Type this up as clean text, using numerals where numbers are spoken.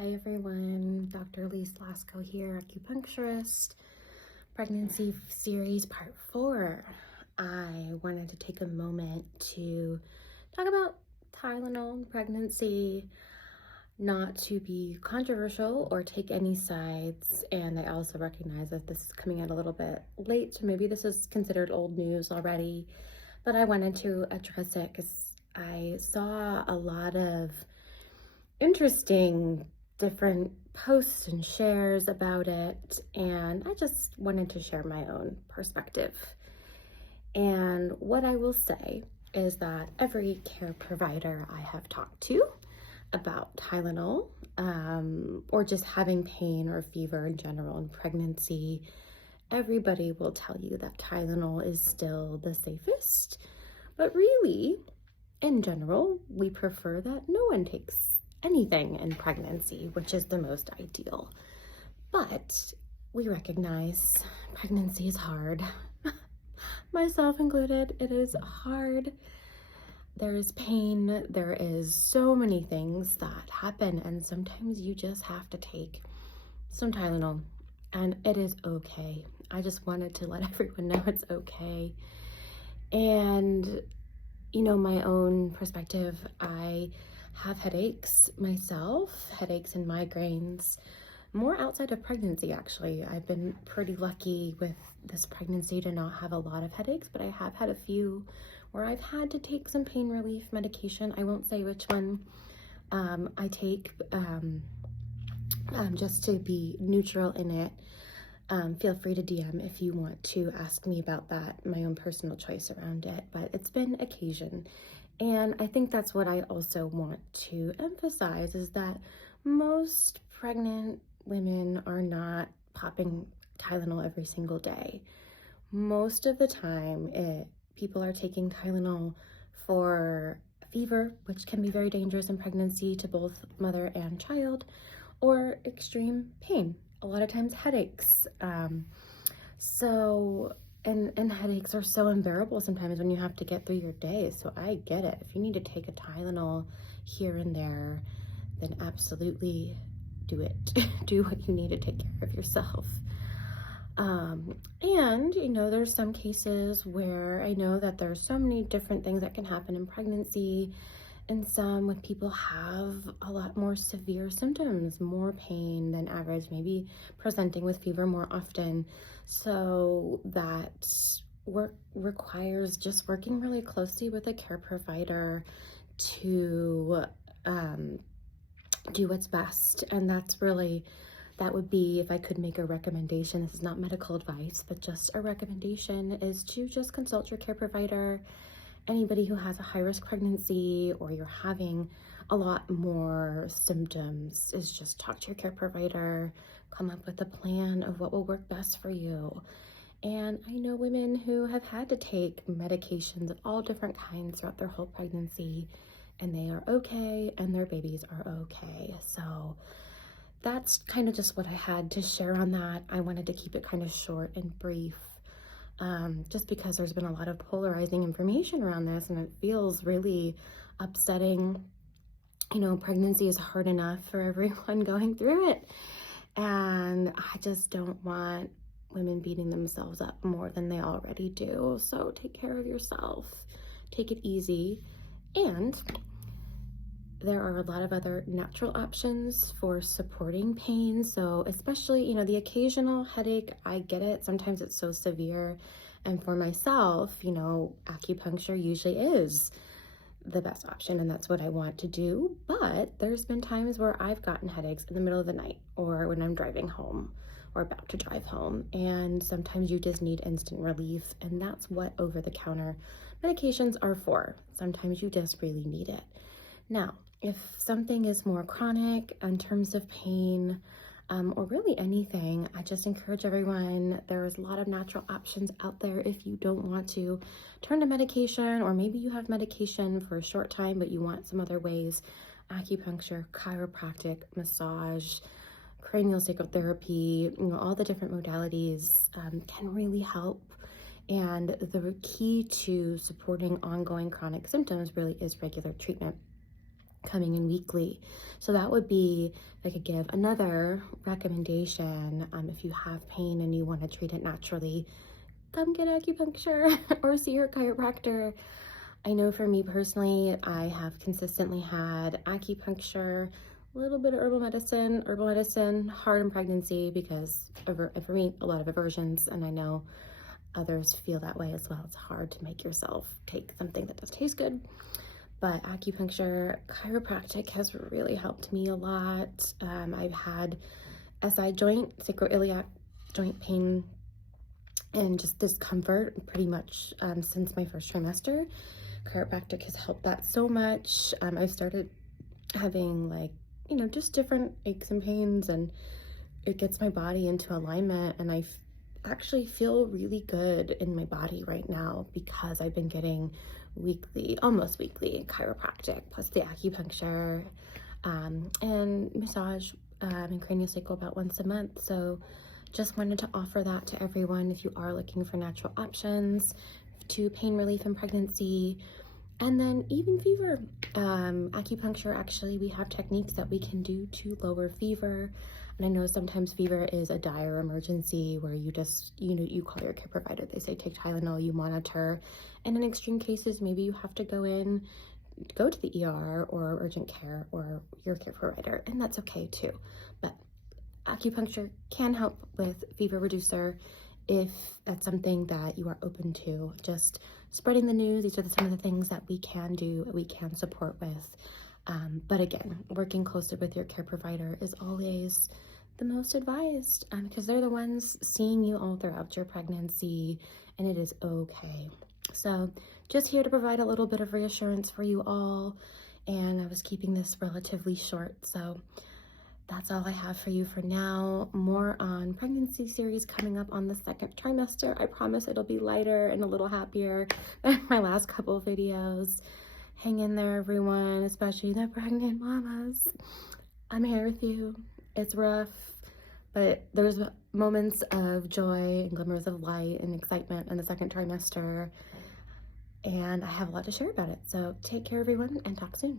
Hi everyone, Dr. Elise Lasco here, acupuncturist, pregnancy series part 4. I wanted to take a moment to talk about Tylenol pregnancy, not to be controversial or take any sides, and I also recognize that this is coming out a little bit late, so maybe this is considered old news already, but I wanted to address it because I saw a lot of interesting different posts and shares about it, and I just wanted to share my own perspective. And what I will say is that every care provider I have talked to about Tylenol, or just having pain or fever in general in pregnancy, everybody will tell you that Tylenol is still the safest. But really, in general, we prefer that no one takes anything in pregnancy, which is the most ideal. But we recognize pregnancy is hard. Myself included, it is hard. There is pain, there is so many things that happen, and sometimes you just have to take some Tylenol, and it is okay. I just wanted to let everyone know it's okay. And you know, my own perspective, I have headaches myself, headaches and migraines, more outside of pregnancy actually. I've been pretty lucky with this pregnancy to not have a lot of headaches, but I have had a few where I've had to take some pain relief medication. I won't say which one I take, just to be neutral in it. Feel free to DM if you want to ask me about that, my own personal choice around it, but it's been occasion. And I think that's what I also want to emphasize, is that most pregnant women are not popping Tylenol every single day. Most of the time, people are taking Tylenol for fever, which can be very dangerous in pregnancy to both mother and child, or extreme pain. A lot of times headaches. And headaches are so unbearable sometimes when you have to get through your day. So I get it. If you need to take a Tylenol here and there, then absolutely do it. Do what you need to take care of yourself. And you know, there's some cases where I know that there's so many different things that can happen in pregnancy, and some when people have a lot more severe symptoms, more pain than average, maybe presenting with fever more often. So that work requires just working really closely with a care provider to do what's best. And that's really, that would be, if I could make a recommendation, this is not medical advice, but just a recommendation, is to just consult your care provider. Anybody who has a high-risk pregnancy, or you're having a lot more symptoms, is just talk to your care provider, come up with a plan of what will work best for you. And I know women who have had to take medications of all different kinds throughout their whole pregnancy, and they are okay, and their babies are okay. So that's kind of just what I had to share on that. I wanted to keep it kind of short and brief. Just because there's been a lot of polarizing information around this, and it feels really upsetting. You know, pregnancy is hard enough for everyone going through it, and I just don't want women beating themselves up more than they already do. So take care of yourself, take it easy, and there are a lot of other natural options for supporting pain. So especially, you know, the occasional headache, I get it. Sometimes it's so severe. And for myself, you know, acupuncture usually is the best option, and that's what I want to do. But there's been times where I've gotten headaches in the middle of the night, or when I'm driving home or about to drive home. And sometimes you just need instant relief. And that's what over-the-counter medications are for. Sometimes you just really need it. Now, if something is more chronic in terms of pain, or really anything, I just encourage everyone, there's a lot of natural options out there if you don't want to turn to medication, or maybe you have medication for a short time, but you want some other ways. Acupuncture, chiropractic, massage, craniosacral therapy, you know, all the different modalities can really help. And the key to supporting ongoing chronic symptoms really is regular treatment. coming in weekly. So that would be, if I could give another recommendation, if you have pain and you want to treat it naturally, come get acupuncture or see your chiropractor. I know for me personally, I have consistently had acupuncture, a little bit of herbal medicine, hard in pregnancy because for me, a lot of aversions, and I know others feel that way as well. It's hard to make yourself take something that does taste good. But acupuncture, chiropractic has really helped me a lot. I've had SI joint, sacroiliac joint pain, and just discomfort pretty much since my first trimester. Chiropractic has helped that so much. I started having just different aches and pains, and it gets my body into alignment, and I actually feel really good in my body right now because I've been getting almost weekly chiropractic, plus the acupuncture, and massage, and craniosacral about once a month. So just wanted to offer that to everyone if you are looking for natural options to pain relief in pregnancy. And then even fever, acupuncture, actually, we have techniques that we can do to lower fever. And I know sometimes fever is a dire emergency where you just, you call your care provider, they say take Tylenol, you monitor. And in extreme cases, maybe you have to go to the ER or urgent care or your care provider, and that's okay too. But acupuncture can help with fever reducer if that's something that you are open to. Just spreading the news, these are some of the things that we can do, we can support with. But again, working closely with your care provider is always the most advised, because they're the ones seeing you all throughout your pregnancy, and it is okay. So just here to provide a little bit of reassurance for you all, and I was keeping this relatively short, so that's all I have for you for now. More on pregnancy series coming up on the second trimester. I promise it'll be lighter and a little happier than my last couple of videos. Hang in there, everyone, especially the pregnant mamas. I'm here with you. It's rough, but there's moments of joy and glimmers of light and excitement in the second trimester, and I have a lot to share about it. So take care, everyone, and talk soon.